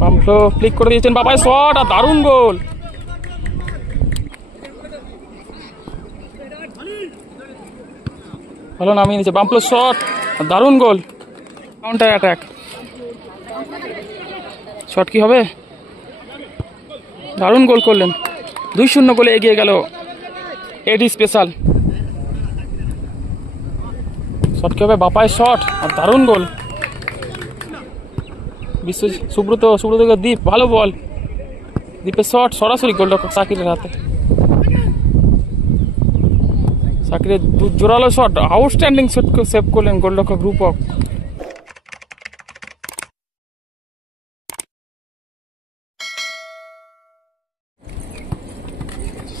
বামফ্লো Flick করে দিয়েছেন বাবাই, শট আর দারুণ গোল। ভালো নামিয়ে নিয়েছে বামফ্লো, শট আর দারুণ গোল। কাউন্টার অ্যাটাক, শট কি হবে? দারুণ গোল করলেন, 2-0 গোলে এগিয়ে গেল এডি স্পেশাল। শট কি হবে? বাপায় শট আর দারুণ গোল। সুব্রতকে দীপ, ভালো বল, দীপের শট সরাসরি গোলরক্ষক সাকিরের হাতে। সাকিরের জোরালো শট, আউটস্ট্যান্ডিং শট সেভ করলেন গোলরক্ষক রূপক।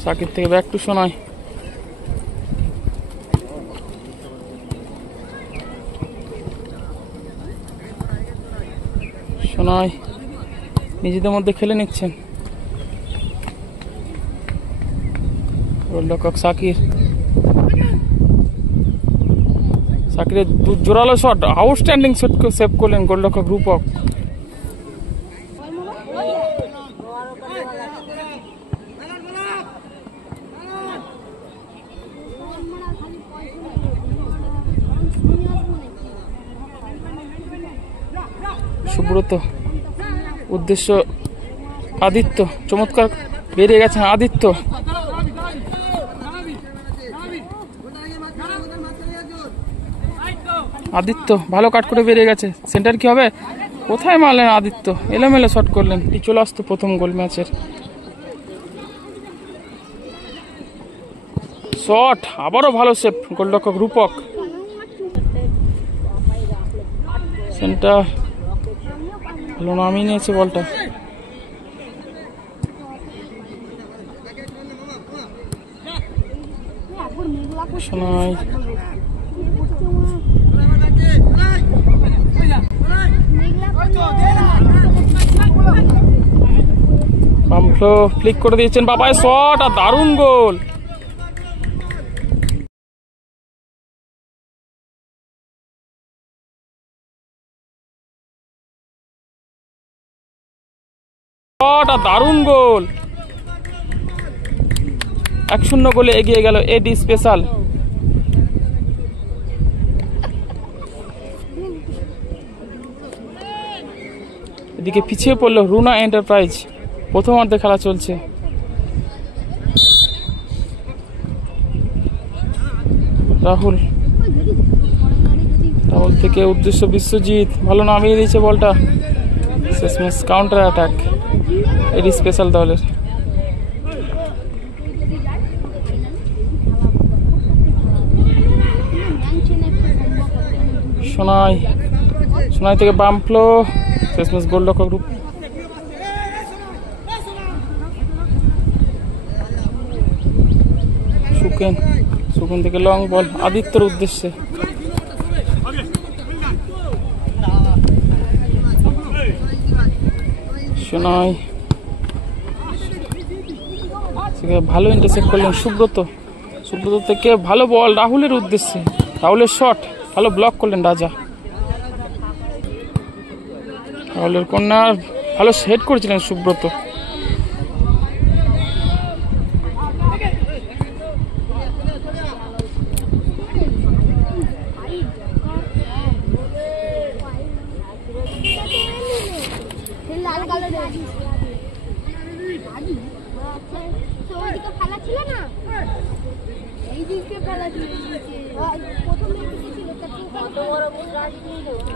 সাকির থেকে ব্যাক টু সোনাই, সোনাই নিজেদের মধ্যে খেলে নিচ্ছেন গোলরক্ষক সাকির। সাকিরের জোরালো শট, আউটস্ট্যান্ডিং শট সেভ করলেন গোলরক্ষক রূপক। সুব্রত উদ্দেশ্য আদিত্য, চমৎকার বেরিয়ে গেছেন আদিত্য। আদিত্য ভালো কাট করে বেরিয়ে গেছে, সেন্টার কি হবে? কোথায় মারলেন আদিত্য, এলোমেলো শট করলেন। চলে আসতো প্রথম গোল ম্যাচের। শট আবারও ভালো সেভ গোলরক্ষক রূপক। সেন্টার ভালো নামিয়ে নিয়েছে বলটা। সোনাই বামফ্লো ফ্লিক করে দিয়েছেন বাবাই, শট আর দারুণ গোল। শট আর দারুণ গোল, 1-0 গোলে এগিয়ে গেল এডি স্পেশাল। এদিকে পিছিয়ে পড়ল রুনা এন্টারপ্রাইজ, প্রথমার্ধে খেলা চলছে। রাহুল থেকে উদ্দেশ্য বিশ্বজিৎ, ভালো নামিয়ে দিয়েছে বলটা। শেষমেশ কাউন্টার অ্যাটাক এডি স্পেশাল দলের। সোনাই থেকে বামফ্লো, শেষমেশ গোলরক্ষক রূপ। সুকেন থেকে লং বল আদিত্যর উদ্দেশ্যে। সোনাই ভালো ইন্টারসেপ্ট করলেন সুব্রত থেকে ভালো বল রাহুলের উদ্দেশ্যে। রাহুলের শট ভালো ব্লক করলেন রাজা। রাহুলের কর্নার ভালো সেট করেছিলেন সুব্রত।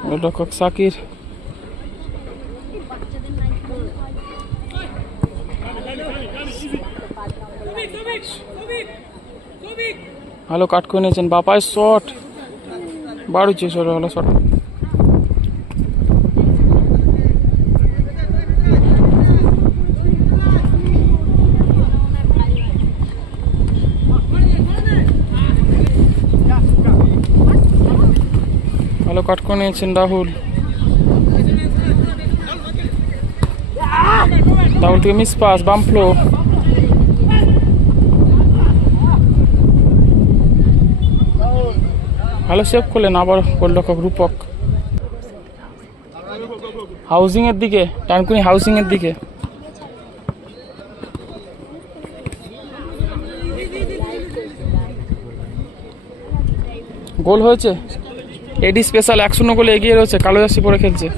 গোলরক্ষক সাকির ভালো কাট করে নিয়েছেন বাপায় শট, বাড়ুচ্ছে ভালো শট। ভালো কাট করে নিয়েছেন রাহুল থেকে মিস পাস বামফ্লো। ভালো সেভ করলেন আবার গোলরক্ষক রূপক। হাউজিং এর দিকে, ডানকুনি হাউজিং এর দিকে। গোল হয়েছে, এডি স্পেশাল 1-0 গোলে এগিয়ে রয়েছে, কালো জার্সি পরে খেলছে।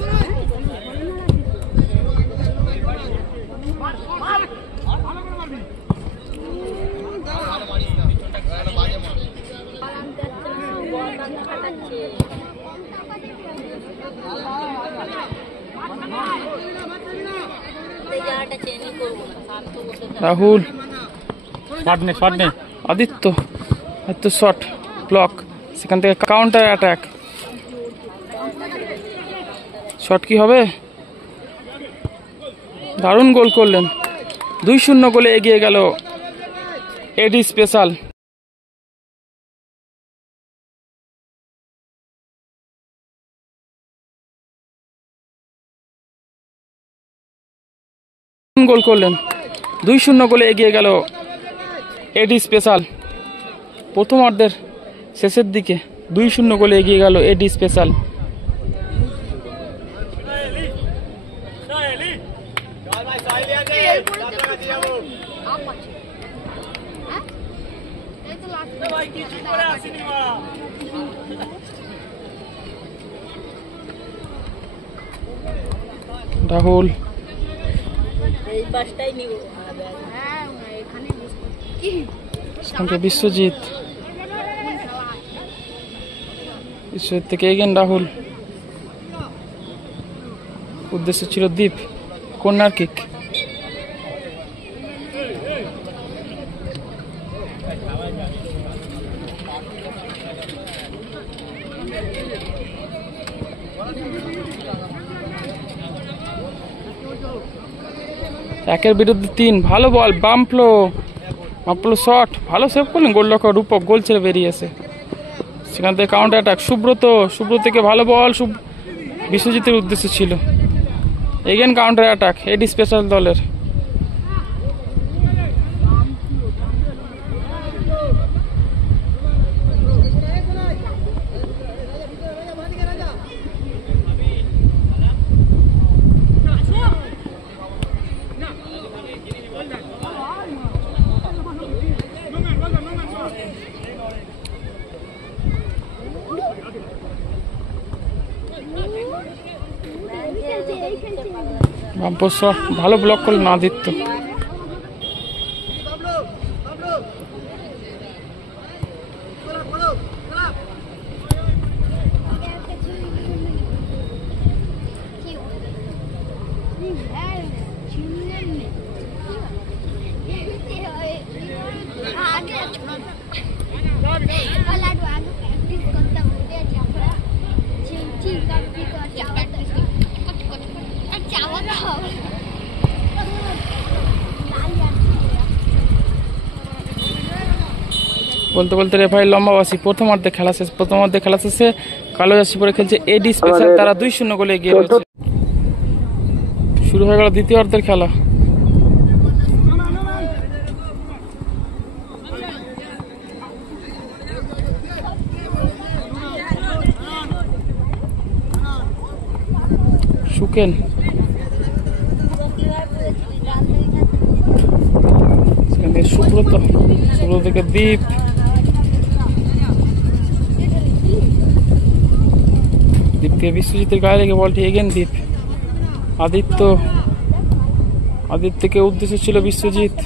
রাহুল, আদিত্য শট ব্লক, সেখান থেকে কাউন্টার অ্যাটাক, শট কি হবে? দারুণ গোল করলেন, 2-0 গোলে এগিয়ে গেল এডি স্পেশাল। গোল করলেন, 2-0 গোলে এগিয়ে গেল এডি স্পেশাল। প্রথমার্ধের শেষের দিকে 2-0 গোলে এগিয়ে গেল এডি স্পেশাল। রাহুল, বিশ্বজিৎ থেকে এগেন রাহুল, উদ্দেশ্য ছিল দীপ, কর্নার কিক। একের বিরুদ্ধে 3, ভালো বল, বাম্পলো শট, ভালো সেভ করলেন গোলরক্ষক রূপক, গোল ছেড়ে বেরিয়েছে। সেখান থেকে কাউন্টার অ্যাটাক, সুব্রত থেকে ভালো বল, বিশ্বজিতের উদ্দেশ্য ছিল। এগেন কাউন্টার অ্যাটাক এডি স্পেশাল দলের। ভালো ব্লক করলেন আদিত্য। বলতে বলতে রেফারি লম্বাবাসী। প্রথমার্ধে খেলা শেষে কালো জার্সি পরে খেলছে এডি স্পেশাল, তারা 2-0 গোলে এগিয়ে রয়েছে। শুরু হয়ে গেল দ্বিতীয় অর্ধের খেলা। সুকেন, সুব্রত থেকে দীপ, থেকে বিশ্বজিতের গায়ে লেগে বলটি এগেন দীপ। আদিত্যকে উদ্দেশ্য ছিল বিশ্বজিৎ,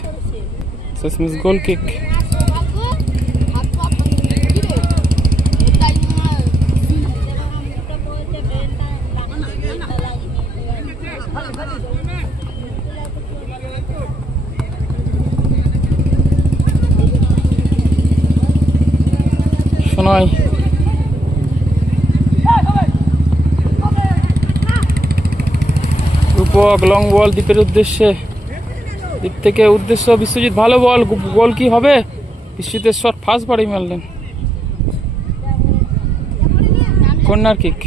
শেষমেশ গোল কিক। শোনাই রূপক লং বল দীপের উদ্দেশ্যে, দীপ থেকে উদ্দেশ্য বিশ্বজিৎ, ভালো বল, গোল কি হবে? বিশ্বজিতের শট ফার্স্ট বারই মারলেন, কর্নার কিক।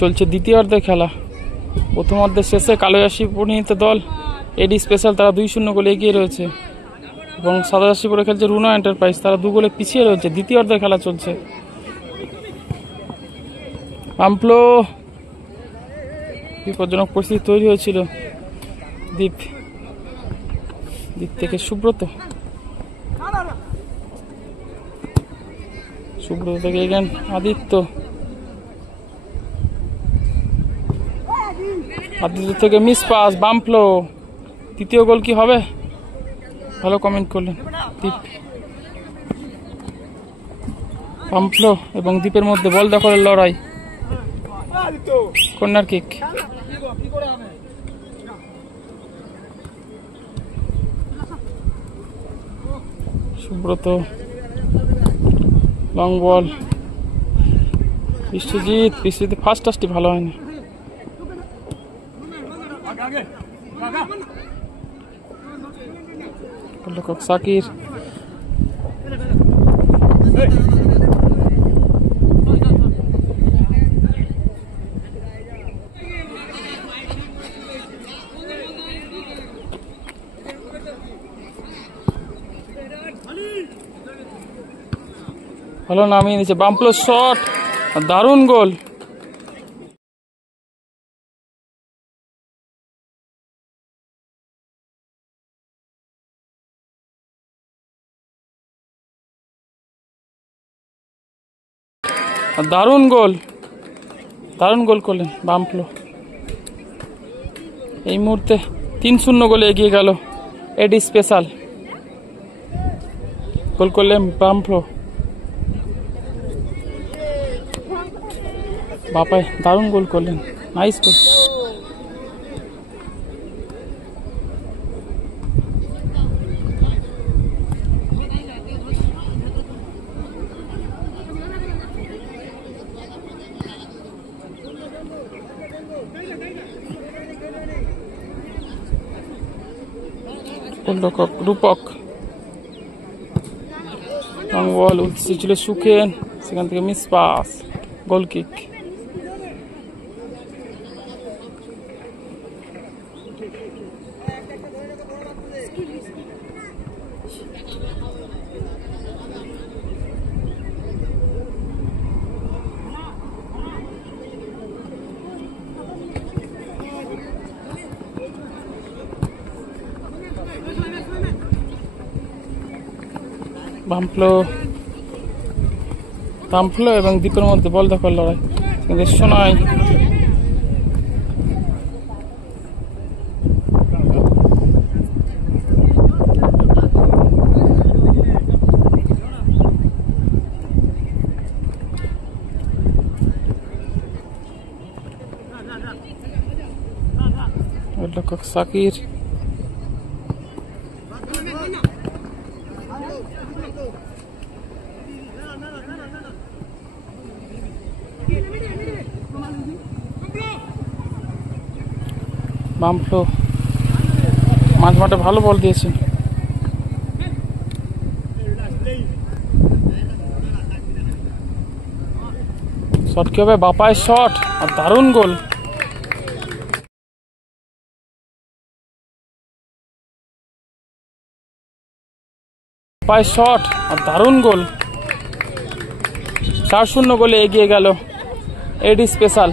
চলছে দ্বিতীয়ার্ধের খেলা। প্রথমার্ধের শেষে কালোয়াশি পরিণীত দল এডি স্পেশাল তারা 2-0 গোলে এগিয়ে রয়েছে এবং সাদাশিপুরে খেলছে রুনা এন্টারপ্রাইজ, তারা 2 গোলে পিছিয়ে রয়েছে। দ্বিতীয়ার্ধের খেলা চলছে। পাম্পলো বিপজ্জনক পরিস্থিতি তৈরি হয়েছিল। দ্বীপ থেকে সুব্রত থেকে এগেন আদিত্য থেকে মিস পাস বাম্পলো। তৃতীয় গোল কি হবে? ভালো কমেন্ট করলেন দীপ। বাম্পলো এবং দ্বীপের মধ্যে বল দখলের লড়াই। Corner kick. Subrata long ball. Biswajit first টাচটি ভালো হয়নি। গোলরক্ষক সাকির। ভালো নামিয়ে নিচ্ছে। বাম্পলো শট, দারুণ গোল। দারুণ গোল করলেন বাম্পলো। এই মুহূর্তে 3-0 গোলে এগিয়ে গেল এডি স্পেশাল। গোল করলেন বাম্পলো। বাপায় দারুণ গোল করলেন, নাইস গোল। গোলরক্ষক রূপক লং বল উঠছে ছিল সুখেন, সেখান থেকে মিস পাস, গোল কিক। বাম্পলো এবং দ্বীপের মধ্যে বল দখল লড়াই। কিন্তু সোনাই গোলরক্ষক সাকির। বাম্পলো মাঝ মাঠে ভালো বল দিয়েছে। শট কি হবে? বাপায়ের শট আর দারুণ গোল। বাপায়ের শট আর দারুণ গোল। 4-0 গোলে এগিয়ে গেল এডি স্পেশাল।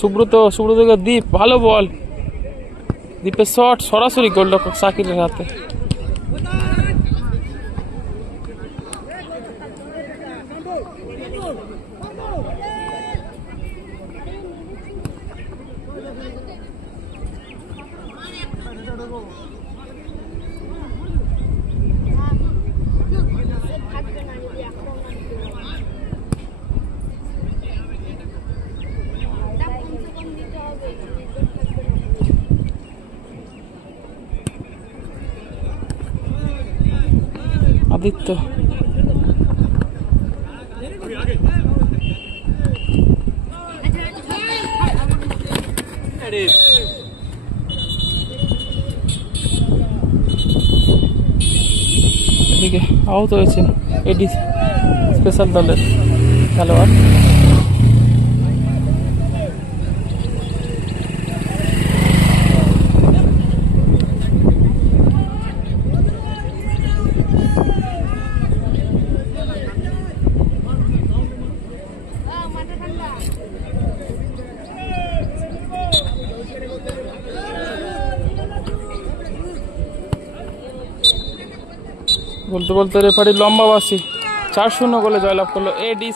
সুব্রত দ্বীপ, ভালো বল। দ্বীপের শট সরাসরি গোলরক্ষক সাকিরের হাতে। আদিত্য। এদিকে আহত হয়েছেন এডি স্পেশাল দলের খেলোয়াড়। বলতে বলতে রেফারি লম্বা বাসি 4-0 গোলে জয়লাভ করলো এডি।